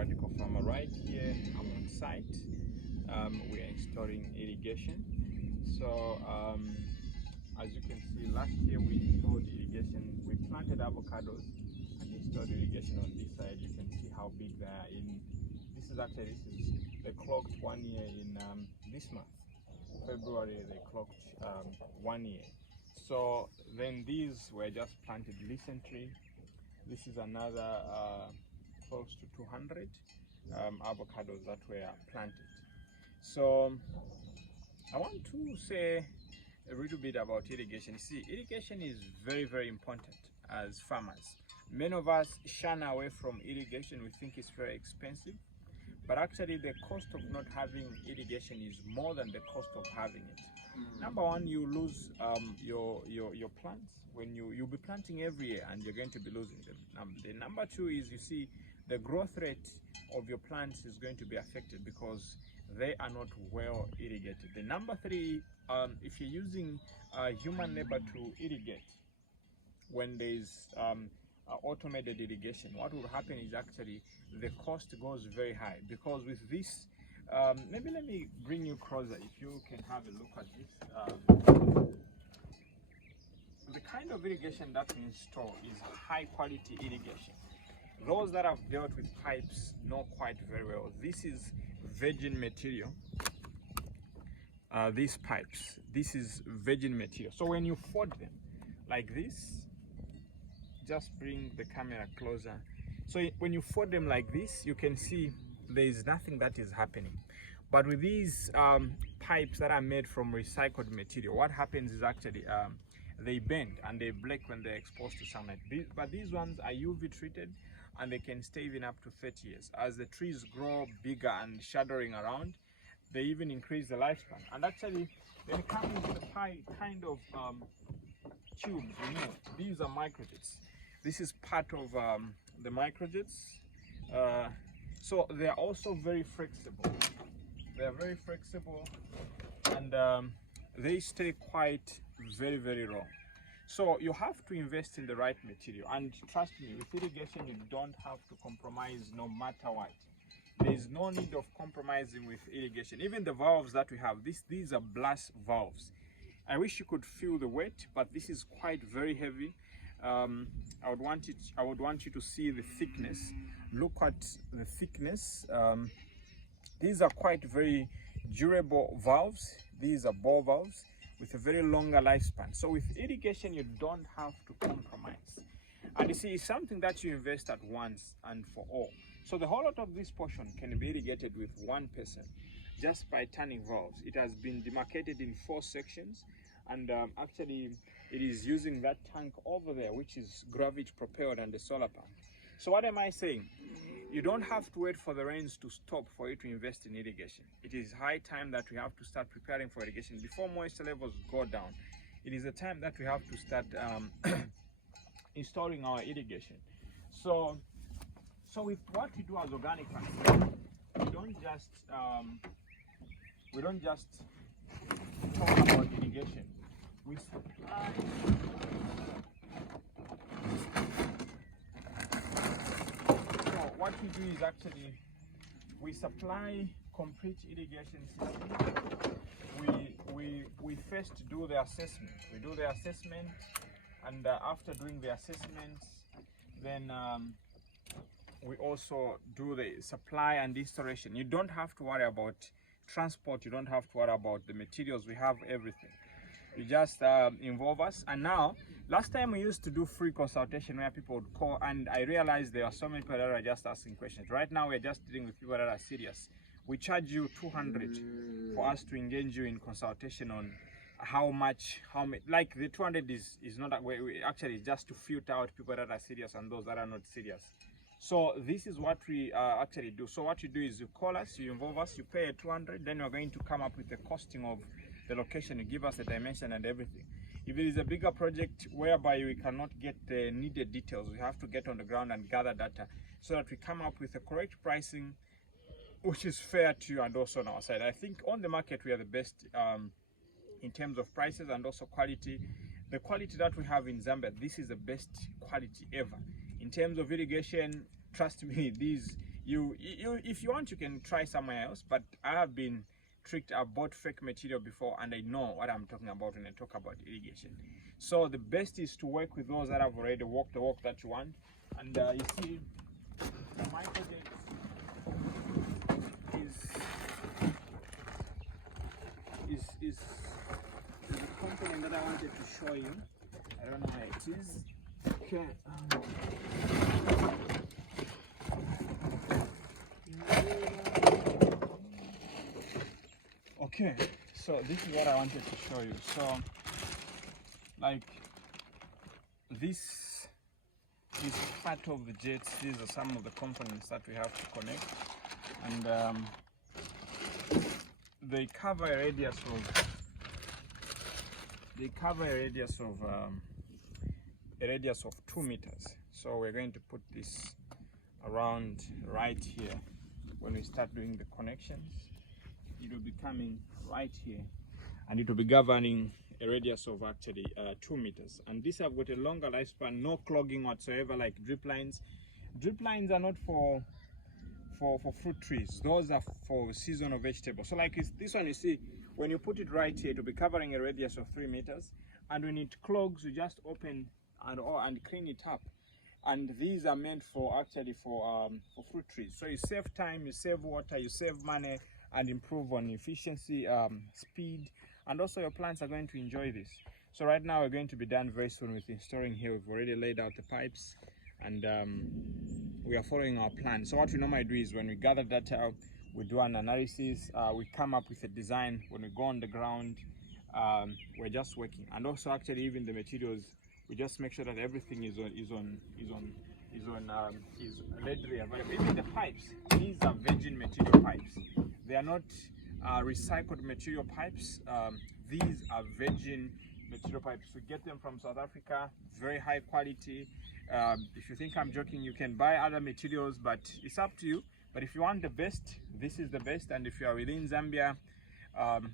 Radical Farmer. Right here, I'm on site. We are installing irrigation. So, as you can see, last year we installed irrigation. We planted avocados and installed irrigation on this side. You can see how big they are. This is they clocked 1 year in this month, February. They clocked 1 year. So then these were just planted recently. This is another close to 200 avocados that were planted. So I want to say a little bit about irrigation. See, irrigation is very, very important as farmers. Many of us shun away from irrigation. We think it's very expensive, but actually the cost of not having irrigation is more than the cost of having it. Number one, you lose your plants when you'll be planting every year and you're going to be losing them. The number two is, you see, the growth rate of your plants is going to be affected because they are not well irrigated. The number three, if you're using human labor to irrigate, when there's automated irrigation, what will happen is actually the cost goes very high, because with this, maybe let me bring you closer if you can have a look at this. The kind of irrigation that we install is high quality irrigation. Those that have dealt with pipes know quite very well. This is virgin material. These pipes, this is virgin material. So when you fold them like this, just bring the camera closer. So when you fold them like this, you can see there is nothing that is happening. But with these pipes that are made from recycled material, what happens is actually they bend and they break when they're exposed to sunlight. But these ones are UV treated and they can stay even up to 30 years. As the trees grow bigger and shadowing around, they even increase the lifespan. And actually, they come into the kind of tubes, you know. These are microjets. This is part of the microjets. So they are also very flexible. They are very flexible, and they stay quite very, very long. So you have to invest in the right material, and trust me, with irrigation you don't have to compromise no matter what. There is no need of compromising with irrigation. Even the valves that we have, these are blast valves. I wish you could feel the weight, but this is quite very heavy. I would want you to see the thickness. Look at the thickness. These are quite very durable valves. These are ball valves with a very longer lifespan. So with irrigation, you don't have to compromise. And you see, it's something that you invest at once and for all. So the whole lot of this portion can be irrigated with one person just by turning valves. It has been demarcated in 4 sections, and actually it is using that tank over there, which is gravity propelled, and the solar pump. So what am I saying? You don't have to wait for the rains to stop for you to invest in irrigation. It is high time that we have to start preparing for irrigation before moisture levels go down. It is a time that we have to start installing our irrigation. So with what we do as organic farmers, we don't just talk about irrigation. We supply. What we do is actually we supply complete irrigation system. We first do the assessment. We do the assessment, and after doing the assessment, then we also do the supply and installation. You don't have to worry about transport. You don't have to worry about the materials. We have everything. You just involve us. And now, last time we used to do free consultation where people would call, and I realized there are so many people that are just asking questions. Right now we're just dealing with people that are serious. We charge you 200 for us to engage you in consultation on how much, like the 200 is not that way. We actually just to filter out people that are serious and those that are not serious. So this is what we actually do. So what you do is you call us, you involve us, you pay 200, then we're going to come up with the costing of the location. You give us the dimension and everything. If it is a bigger project whereby we cannot get the needed details, we have to get on the ground and gather data so that we come up with the correct pricing, which is fair to you and also on our side. I think on the market we are the best in terms of prices and also quality. The quality that we have in Zambia, this is the best quality ever. In terms of irrigation, trust me, if you want, you can try somewhere else, but I have been tricked. I've bought fake material before, and I know what I'm talking about when I talk about irrigation. So the best is to work with those that have already walked the walk that you want. And you see, my project is a component that I wanted to show you. I don't know how it is. Okay. Okay, so this is what I wanted to show you. So, like, this is part of the jets. These are some of the components that we have to connect, and they cover a radius of 2 meters. So we're going to put this around right here. When we start doing the connections, it will be coming right here, and it will be governing a radius of actually 2 meters. And these have got a longer lifespan, no clogging whatsoever, like drip lines. Drip lines are not for fruit trees. Those are for seasonal vegetables. So like this one, you see, when you put it right here, it will be covering a radius of 3 meters. And when it clogs, you just open and clean it up. And these are meant for fruit trees. So you save time, you save water, you save money, and improve on efficiency, speed, and also your plants are going to enjoy this. So right now we're going to be done very soon with installing here. We've already laid out the pipes, and we are following our plan. So what we normally do is when we gather data, we do an analysis, we come up with a design. When we go on the ground, we're just working. And also actually even the materials, we just make sure that everything is readily available. Even the pipes, these are virgin material pipes. They are not recycled material pipes. These are virgin material pipes. We get them from South Africa, very high quality. If you think I'm joking, you can buy other materials, but it's up to you. But if you want the best, this is the best. And if you are within Zambia,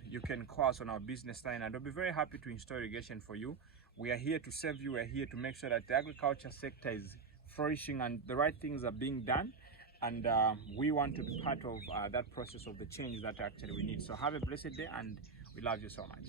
you can call us on our business line, and we'll be very happy to install irrigation for you. We are here to serve you. We are here to make sure that the agriculture sector is flourishing and the right things are being done. And we want to be part of that process of the change that actually we need. So have a blessed day, and we love you so much.